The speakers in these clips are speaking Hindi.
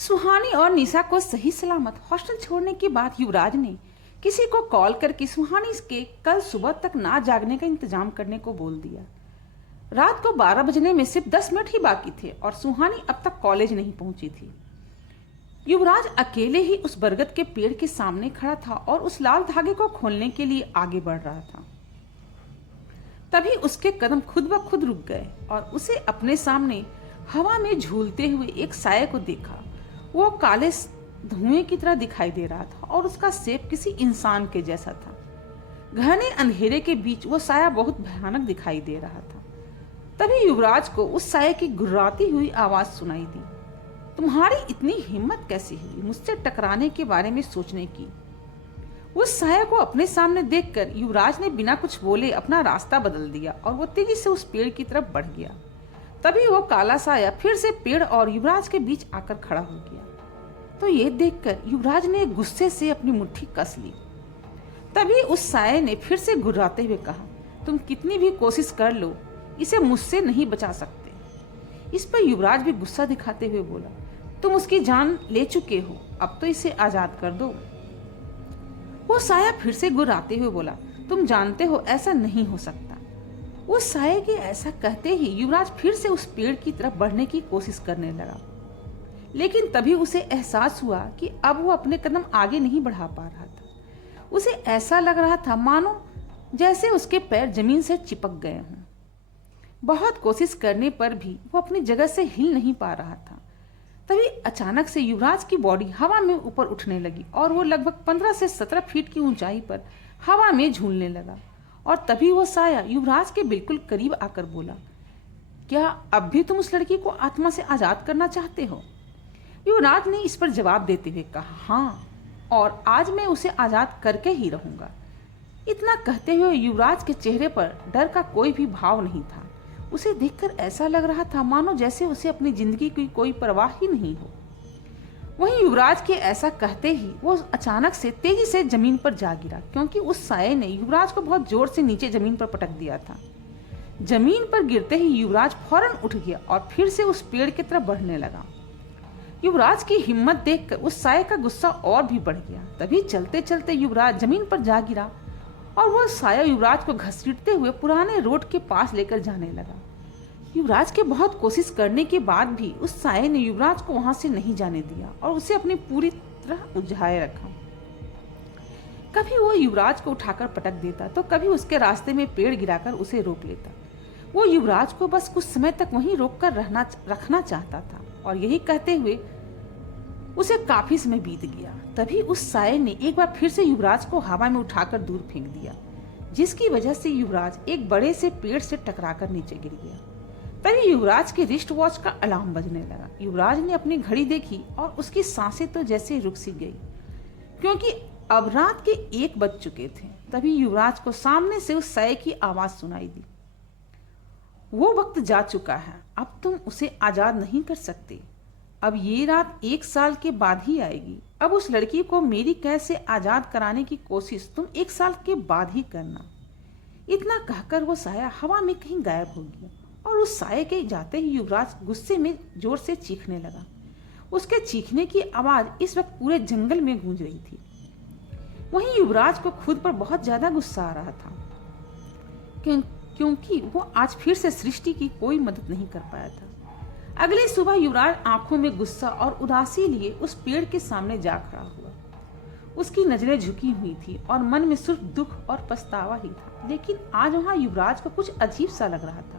सुहानी और निशा को सही सलामत हॉस्टल छोड़ने के बाद युवराज ने किसी को कॉल करके सुहानी के कल सुबह तक ना जागने का इंतजाम करने को बोल दिया। रात को 12 बजने में सिर्फ 10 मिनट ही बाकी थे और सुहानी अब तक कॉलेज नहीं पहुंची थी। युवराज अकेले ही उस बरगद के पेड़ के सामने खड़ा था और उस लाल धागे को खोलने के लिए आगे बढ़ रहा था। तभी उसके कदम खुद ब खुद रुक गए और उसे अपने सामने हवा में झूलते हुए एक साये को देखा। वो काले धुएं की तरह दिखाई दे रहा था और उसका शेप किसी इंसान के जैसा था। घने अंधेरे के बीच वो साया बहुत भयानक दिखाई दे रहा था। तभी युवराज को उस साये की गुर्राती हुई आवाज सुनाई दी। तुम्हारी इतनी हिम्मत कैसे हुई मुझसे टकराने के बारे में सोचने की? उस साया को अपने सामने देखकर युवराज ने बिना कुछ बोले अपना रास्ता बदल दिया और वो तेजी से उस पेड़ की तरफ बढ़ गया। तभी वो काला साया फिर से पेड़ और युवराज के बीच आकर खड़ा हो गया। तो ये देखकर युवराज ने गुस्से से अपनी मुट्ठी कस ली। तभी उस साये ने फिर से गुर्राते हुए कहा, तुम कितनी भी कोशिश कर लो इसे मुझसे नहीं बचा सकते। इस पर युवराज भी गुस्सा दिखाते हुए बोला, तुम उसकी जान ले चुके हो, अब तो इसे आजाद कर दो। वो साया फिर से गुर्राते हुए बोला, तुम जानते हो ऐसा नहीं हो सकता। उस साये के ऐसा कहते ही युवराज फिर से उस पेड़ की तरफ बढ़ने की कोशिश करने लगा, लेकिन तभी उसे एहसास हुआ कि अब वो अपने कदम आगे नहीं बढ़ा पा रहा था। उसे ऐसा लग रहा था मानो जैसे उसके पैर जमीन से चिपक गए हों। बहुत कोशिश करने पर भी वो अपनी जगह से हिल नहीं पा रहा था। तभी अचानक से युवराज की बॉडी हवा में ऊपर उठने लगी और वो लगभग 15 से 17 फीट की ऊंचाई पर हवा में झूलने लगा। और तभी वो साया युवराज के बिल्कुल करीब आकर बोला, क्या अब भी तुम उस लड़की को आत्मा से आजाद करना चाहते हो? युवराज ने इस पर जवाब देते हुए कहा, हाँ, और आज मैं उसे आजाद करके ही रहूंगा। इतना कहते हुए युवराज के चेहरे पर डर का कोई भी भाव नहीं था। उसे देखकर ऐसा लग रहा था मानो जैसे उसे अपनी जिंदगी की कोई परवाह ही नहीं हो। वहीं युवराज के ऐसा कहते ही वो अचानक से तेजी से जमीन पर जा गिरा, क्योंकि उस साये ने युवराज को बहुत जोर से नीचे जमीन पर पटक दिया था। जमीन पर गिरते ही युवराज फौरन उठ गया और फिर से उस पेड़ की तरफ बढ़ने लगा। युवराज की हिम्मत देखकर उस साये का गुस्सा और भी बढ़ गया। तभी चलते चलते युवराज जमीन पर जा गिरा और वह साया युवराज को घसीटते हुए पुराने रोड के पास लेकर जाने लगा। युवराज के बहुत कोशिश करने के बाद भी उस साये ने युवराज को वहां से नहीं जाने दिया और उसे अपनी पूरी तरह उलझाए रखा। कभी वो युवराज को उठाकर पटक देता तो कभी उसके रास्ते में पेड़ गिराकर उसे रोक लेता। वो युवराज को बस कुछ समय तक वहीं रोककर रखना चाहता था और यही कहते हुए उसे काफी समय बीत गया। तभी उस साये ने एक बार फिर से युवराज को हवा में उठाकर दूर फेंक दिया, जिसकी वजह से युवराज एक बड़े से पेड़ से टकराकर नीचे गिर गया। तभी युवराज के रिस्ट वॉच का अलार्म बजने लगा। युवराज ने अपनी घड़ी देखी और उसकी सांसें तो जैसे रुक सी गई, क्योंकि अब रात के 1 बज चुके थे। तभी युवराज को सामने से उस साये की आवाज सुनाई दी, वो वक्त जा चुका है, अब तुम उसे आजाद नहीं कर सकते। अब ये रात 1 साल के बाद ही आएगी। अब उस लड़की को मेरी कैद से आजाद कराने की कोशिश तुम 1 साल के बाद ही करना। इतना कहकर वो साया हवा में कहीं गायब हो गया और उस साये के जाते ही युवराज गुस्से में जोर से चीखने लगा। उसके चीखने की आवाज इस वक्त पूरे जंगल में गूंज रही थी। वहीं युवराज को खुद पर बहुत ज्यादा गुस्सा आ रहा था, क्योंकि वो आज फिर से सृष्टि की कोई मदद नहीं कर पाया था। अगली सुबह युवराज आंखों में गुस्सा और उदासी लिए उस पेड़ के सामने जा खड़ा हुआ। उसकी नजरें झुकी हुई थी और मन में सिर्फ दुख और पछतावा ही था। लेकिन आज वहां युवराज को कुछ अजीब सा लग रहा था।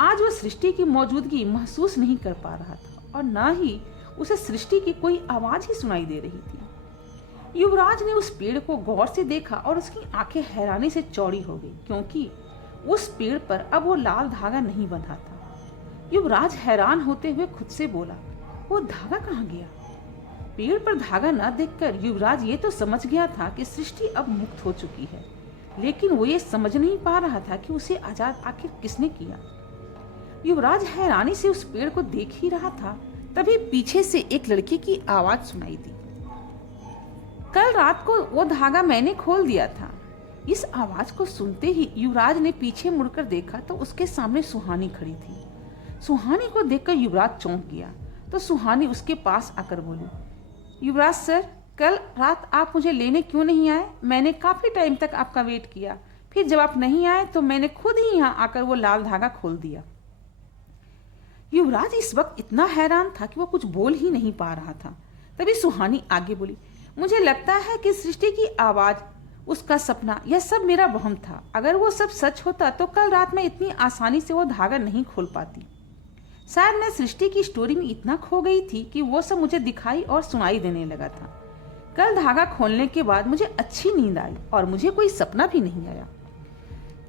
आज वह सृष्टि की मौजूदगी महसूस नहीं कर पा रहा था और न ही उसे सृष्टि की कोई आवाज ही सुनाई दे रही थी। युवराज ने उस पेड़ को गौर से देखा और उसकी आंखें हैरानी से चौड़ी हो गई, क्योंकि उस पेड़ पर अब वो लाल धागा नहीं बंधा था। युवराज हैरान होते हुए खुद से बोला, वो धागा कहाँ गया? पेड़ पर धागा न देखकर युवराज ये तो समझ गया था कि सृष्टि अब मुक्त हो चुकी है, लेकिन वो ये समझ नहीं पा रहा था कि उसे आजाद आखिर किसने किया। युवराज हैरानी से उस पेड़ को देख ही रहा था, तभी पीछे से एक लड़की की आवाज सुनाई दी, कल रात को वो धागा मैंने खोल दिया था। इस आवाज को सुनते ही युवराज ने पीछे मुड़कर देखा तो उसके सामने सुहानी खड़ी थी। सुहानी को देखकर युवराज चौंक गया। तो सुहानी उसके पास आकर बोली, युवराज सर, कल रात आप मुझे लेने क्यों नहीं आए? मैंने काफी टाइम तक आपका वेट किया, फिर जब आप नहीं आए तो मैंने खुद ही यहाँ आकर वो लाल धागा खोल दिया। युवराज इस वक्त इतना हैरान था कि वो कुछ बोल ही नहीं पा रहा था। तभी सुहानी आगे बोली, मुझे लगता है कि सृष्टि की आवाज, उसका सपना, यह सब मेरा वहम था। अगर वो सब सच होता तो कल रात में इतनी आसानी से वो धागा नहीं खोल पाती। शायद मैं सृष्टि की स्टोरी में इतना खो गई थी कि वो सब मुझे दिखाई और सुनाई देने लगा था। कल धागा खोलने के बाद मुझे अच्छी नींद आई और मुझे कोई सपना भी नहीं आया।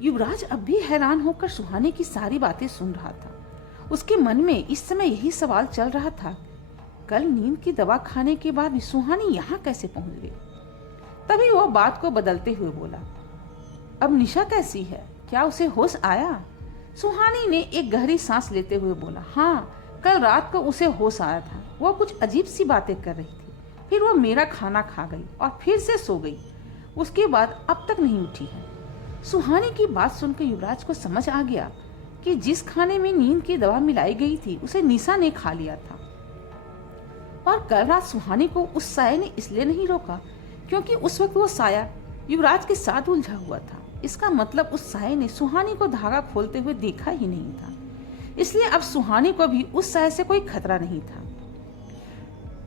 युवराज अब भी हैरान होकर सुहानी की सारी बातें सुन रहा था। उसके मन में इस समय यही सवाल चल रहा था, कल नींद की दवा खाने के बाद सुहानी यहाँ कैसे पहुंच गई? तभी वो बात को बदलते हुए बोला, अब निशा कैसी है? क्या उसे होश आया? सुहानी ने एक गहरी सांस लेते हुए बोला, हाँ, कल रात को उसे होश आया था। वो कुछ अजीब सी बातें कर रही थी। फिर वो मेरा खाना खा गई और फिर से सो गई। उसके बाद अब तक नहीं उठी है। सुहानी की बात सुनकर युवराज को समझ आ गया कि जिस खाने में नींद की दवा मिलाई गई थी उसे निशा ने खा लिया था। और कल रात सुहानी को उस साये ने इसलिए नहीं रोका क्योंकि उस वक्त वो साया युवराज के साथ उलझा हुआ था। इसका मतलब उस साये ने सुहानी को धागा खोलते हुए देखा ही नहीं था। इसलिए अब सुहानी को भी उस साये से कोई खतरा नहीं था।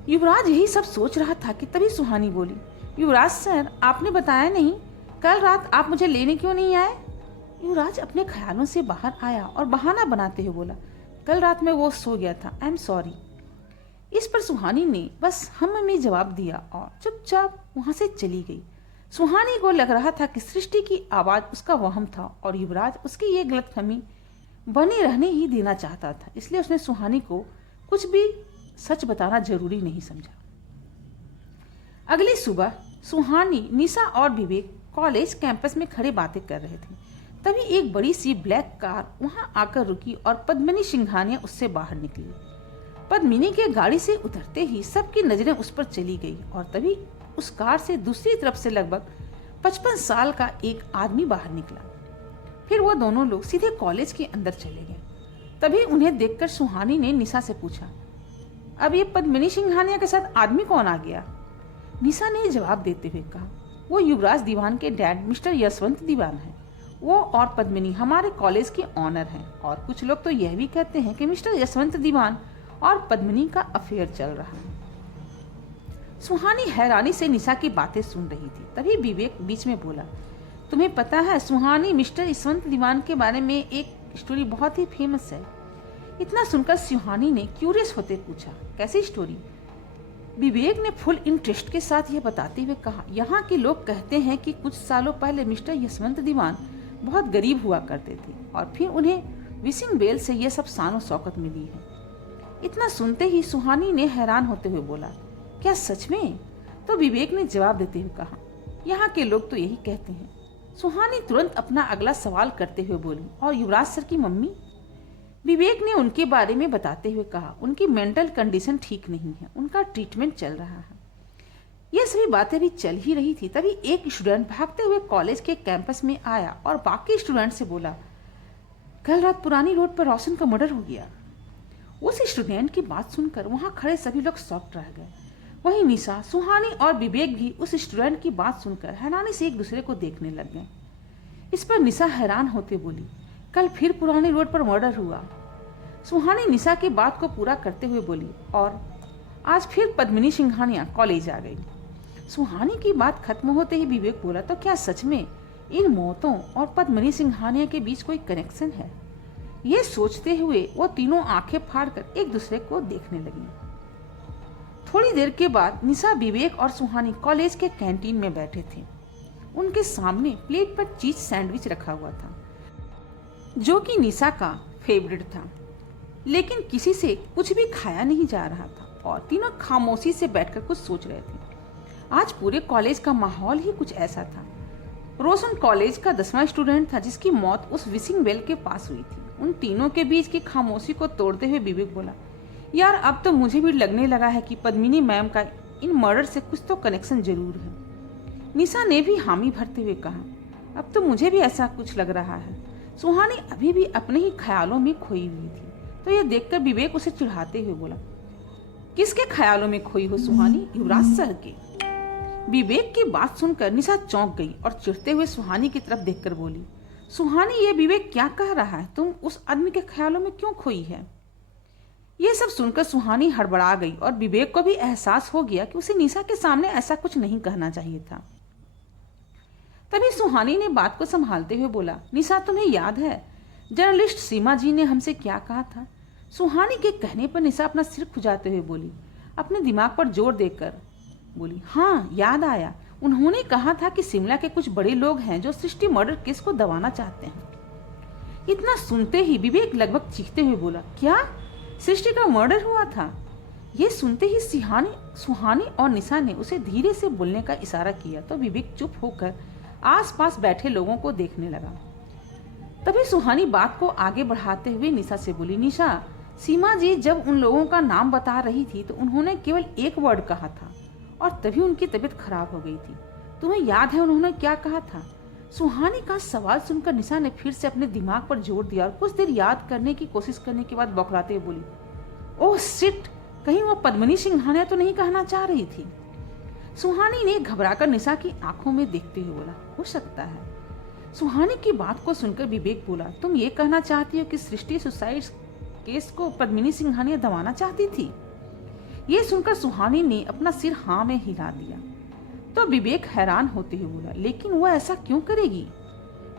युवराज यही सब सोच रहा था कि तभी सुहानी बोली, युवराज सर, आपने बताया नहीं, कल रात आप मुझे लेने क्यों नहीं आए? युवराज अपने ख्यालों से बाहर आया और बहाना बनाते हुए बोला, कल रात में वो सो गया था, आई एम सॉरी। इस पर सुहानी ने बस हम में जवाब दिया और चुपचाप वहां से चली गई। सुहानी को लग रहा था कि सृष्टि की आवाज उसका वहम था और युवराज उसकी ये गलतफहमी बने रहने ही देना चाहता था। इसलिए उसने सुहानी को कुछ भी सच बताना जरूरी नहीं समझा। अगली सुबह सुहानी, निशा और विवेक कॉलेज कैंपस में खड़े बातें कर रहे थे। तभी एक बड़ी सी ब्लैक कार वहां आकर रुकी और पद्मिनी सिंघानिया उससे बाहर निकली। पद्मिनी के गाड़ी से उतरते ही सबकी नजरें उस पर चली गई और तभी उस कार से दूसरी तरफ से लगभग 55 साल का एक आदमी बाहर निकला। फिर वो दोनों लोग सीधे कॉलेज के अंदर चले गए। तभी उन्हें देखकर सुहानी ने निशा से पूछा, अब ये पद्मिनी सिंघानिया के साथ आदमी कौन आ गया? निशा ने जवाब देते हुए कहा, वो युवराज दीवान के डैड मिस्टर यशवंत दीवान है। वो और पद्मिनी हमारे कॉलेज के ऑनर हैं और कुछ लोग तो यह भी कहते हैं कि मिस्टर यशवंत दीवान और पद्मिनी का अफेयर चल रहा है। सुहानी हैरानी से निशा की बातें सुन रही थी। तभी विवेक बीच में बोला, तुम्हें पता है सुहानी, मिस्टर यशवंत दीवान के बारे में एक स्टोरी बहुत ही फेमस है। इतना सुनकर सुहानी ने क्यूरियस होते पूछा, कैसी स्टोरी? विवेक ने फुल इंटरेस्ट के साथ यह बताते हुए कहा, यहाँ के लोग कहते हैं कि कुछ सालों पहले मिस्टर यशवंत दीवान बहुत गरीब हुआ करते थे और फिर उन्हें विसिंग बेल से यह सब शान और शौकत मिली है। इतना सुनते ही सुहानी ने हैरान होते हुए बोला, क्या सच में? तो विवेक ने जवाब देते हुए कहा, यहाँ के लोग तो यही कहते हैं। सुहानी तुरंत अपना अगला सवाल करते हुए बोली, और युवराज सर की मम्मी? विवेक ने उनके बारे में बताते हुए कहा, उनकी मेंटल कंडीशन ठीक नहीं है, उनका ट्रीटमेंट चल रहा है। ये सभी बातें भी चल ही रही थी। तभी एक स्टूडेंट भागते हुए कॉलेज के कैंपस में आया और बाकी स्टूडेंट से बोला, कल रात पुरानी रोड पर रोशन का मर्डर हो गया। उस स्टूडेंट की बात सुनकर वहां खड़े सभी लोग शॉक्ड रह गए। वहीं निशा, सुहानी और विवेक भी उस स्टूडेंट की बात सुनकर हैरानी से एक दूसरे को देखने लग गए। इस पर निशा हैरान होते बोली, कल फिर पुरानी रोड पर मर्डर हुआ। सुहानी निशा की बात को पूरा करते हुए बोली, और आज फिर पद्मिनी सिंघानिया कॉलेज आ गई। सुहानी की बात खत्म होते ही विवेक बोला, तो क्या सच में इन मौतों और पद्मिनी सिंघानिया के बीच कोई कनेक्शन है? ये सोचते हुए वो तीनों आंखें फाड़कर एक दूसरे को देखने लगी। थोड़ी देर के बाद निशा, विवेक और सुहानी कॉलेज के कैंटीन में बैठे थे। उनके सामने प्लेट पर चीज सैंडविच रखा हुआ था जो कि निशा का फेवरेट था, लेकिन किसी से कुछ भी खाया नहीं जा रहा था और तीनों खामोशी से बैठकर कुछ सोच रहे थे। आज पूरे कॉलेज का माहौल ही कुछ ऐसा था। रोशन कॉलेज का 10वां स्टूडेंट था जिसकी मौत उस विसिंग वेल के पास हुई थी। उन तीनों के बीच की खामोशी को तोड़ते हुए विवेक बोला, यार अब तो मुझे भी लगने लगा है कि पद्मिनी मैम का इन मर्डर से कुछ तो कनेक्शन जरूर है। निशा ने भी हामी भरते हुए कहा, अब तो मुझे भी ऐसा कुछ लग रहा है। सुहानी अभी भी अपने ही ख्यालों में खोई हुई थी, तो यह देखकर विवेक उसे चिढ़ाते हुए बोला, किसके ख्यालों में खोई हो सुहानी? युवराज सर के। विवेक की बात सुनकर निशा चौंक गई और चिढ़ते हुए सुहानी की तरफ देखकर बोली, सुहानी, ये विवेक क्या कह रहा है? तुम उस आदमी के ख्यालों में क्यों खोई है? ये सब सुनकर सुहानी हड़बड़ा गई और विवेक को भी एहसास हो गया कि उसे निशा के सामने ऐसा कुछ नहीं कहना चाहिए था। तभी सुहानी ने बात को संभालते हुए बोला, निशा, तुम्हें याद है जर्नलिस्ट सीमा जी ने हमसे क्या कहा था? सुहानी के कहने पर निशा अपना सिर खुजाते हुए बोली, अपने दिमाग पर जोर देकर बोली, हाँ याद आया। उन्होंने कहा था कि शिमला के कुछ बड़े लोग हैं जो सृष्टि मर्डर केस को दबाना चाहते हैं। इतना सुनते ही विवेक लगभग चीखते हुए बोला, क्या सृष्टि का मर्डर हुआ था? ये सुनते ही सुहानी और निशा ने उसे धीरे से बोलने का इशारा किया तो विवेक चुप होकर आसपास बैठे लोगों को देखने लगा। तभी सुहानी बात को आगे बढ़ाते हुए निशा से बोली, निशा, सीमा जी जब उन लोगों का नाम बता रही थी तो उन्होंने केवल एक वर्ड कहा था और तभी उनकी तबीयत खराब हो गई थी। तुम्हें याद है उन्होंने क्या कहा था? सुहानी का सवाल सुनकर निशा ने फिर से अपने दिमाग पर जोर दिया और कुछ देर याद करने की कोशिश करने के बाद बौखलाते हुए बोली, ओह शिट, कहीं वो पद्मिनी सिंघानिया तो नहीं कहना चाह रही थी? सुहानी ने घबराकर निशा की आंखों में देखते हुए बोला, हो सकता है। सुहानी की बात को सुनकर विवेक बोला, तुम ये कहना चाहती हो कि सृष्टि सुसाइड केस को पद्मिनी सिंघानिया दबाना चाहती थी? ये सुनकर सुहानी ने अपना सिर हाँ में हिला दिया तो विवेक हैरान होते हुए बोला, लेकिन वह ऐसा क्यों करेगी?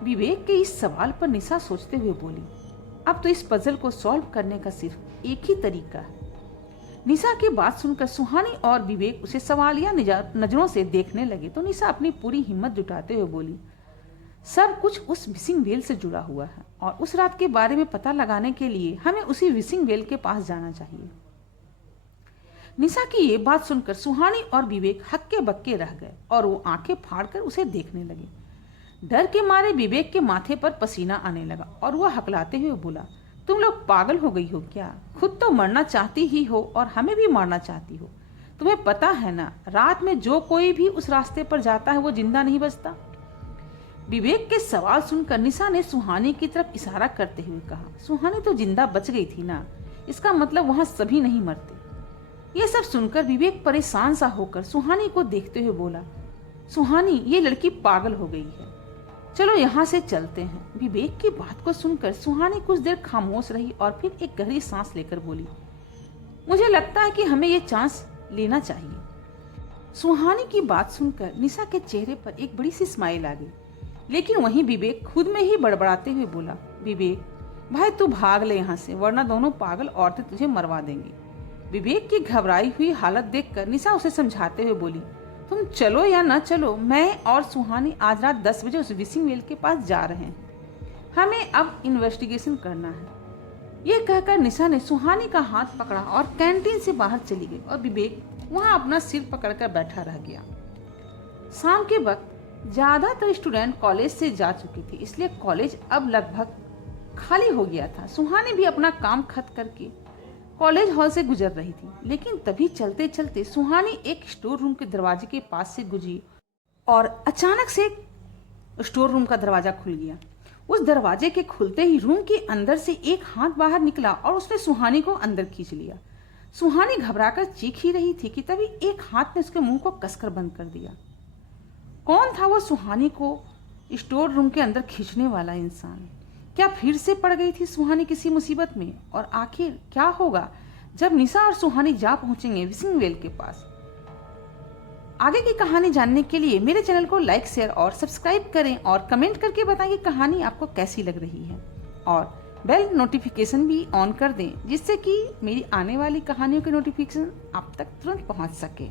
विवेक के इस सवाल पर निशा सोचते हुए बोली, अब तो इस पजल को सॉल्व करने का सिर्फ एक ही तरीका है। निशा की बात सुनकर सुहानी और विवेक उसे सवालिया नजरों से देखने लगे तो निशा अपनी पूरी हिम्मत जुटाते हुए बोली, सब कुछ उस विशिंग वेल से जुड़ा हुआ है और उस रात के बारे में पता लगाने के लिए हमें उसी विशिंग वेल के पास जाना चाहिए। निशा की ये बात सुनकर सुहानी और विवेक हक्के बक्के रह गए और वो आंखें फाड़कर उसे देखने लगे। डर के मारे विवेक के माथे पर पसीना आने लगा और वह हकलाते हुए बोला, तुम लोग पागल हो गई हो क्या? खुद तो मरना चाहती ही हो और हमें भी मारना चाहती हो। तुम्हें पता है ना, रात में जो कोई भी उस रास्ते पर जाता है वो जिंदा नहीं बचता। विवेक के सवाल सुनकर निशा ने सुहानी की तरफ इशारा करते हुए कहा, सुहानी तो जिंदा बच गई थी ना, इसका मतलब वहां सभी नहीं मरते। ये सब सुनकर विवेक परेशान सा होकर सुहानी को देखते हुए बोला, सुहानी, ये लड़की पागल हो गई है, चलो यहाँ से चलते हैं। विवेक की बात को सुनकर सुहानी कुछ देर खामोश रही और फिर एक गहरी सांस लेकर बोली, मुझे लगता है कि हमें ये चांस लेना चाहिए। सुहानी की बात सुनकर निशा के चेहरे पर एक बड़ी सी स्माइल आ गई, लेकिन वहीं विवेक खुद में ही बड़बड़ाते हुए बोला, विवेक भाई तू भाग ले यहाँ से, वरना दोनों पागल औरतें तुझे मरवा देंगी। विवेक की घबराई हुई हालत देखकर निशा उसे समझाते हुए बोली, तुम चलो या न चलो, मैं और सुहानी आज रात 10 बजे उस विशिंग वेल के पास जा रहे हैं, हमें अब इन्वेस्टिगेशन करना है। ये कहकर निशा ने सुहानी का हाथ पकड़ा और कैंटीन से बाहर चली गई और विवेक वहां अपना सिर पकड़कर बैठा रह गया। शाम के वक्त ज्यादातर स्टूडेंट कॉलेज से जा चुके थे, इसलिए कॉलेज अब लगभग खाली हो गया था। सुहानी भी अपना काम खत्म करके कॉलेज हॉल से गुजर रही थी, लेकिन तभी चलते चलते सुहानी एक स्टोर रूम के दरवाजे के पास से गुजरी और अचानक से स्टोर रूम का दरवाजा खुल गया। उस दरवाजे के खुलते ही रूम के अंदर से एक हाथ बाहर निकला और उसने सुहानी को अंदर खींच लिया। सुहानी घबराकर चीख ही रही थी कि तभी एक हाथ ने उसके मुंह को कसकर बंद कर दिया। कौन था वो सुहानी को स्टोर रूम के अंदर खींचने वाला इंसान? क्या फिर से पड़ गई थी सुहानी किसी मुसीबत में? और आखिर क्या होगा जब निशा और सुहानी जा पहुंचेंगे विशिंग वेल के पास? आगे की कहानी जानने के लिए मेरे चैनल को लाइक, शेयर और सब्सक्राइब करें और कमेंट करके बताएं कि कहानी आपको कैसी लग रही है और बेल नोटिफिकेशन भी ऑन कर दें, जिससे कि मेरी आने वाली कहानियों के नोटिफिकेशन आप तक तुरंत पहुंच सके।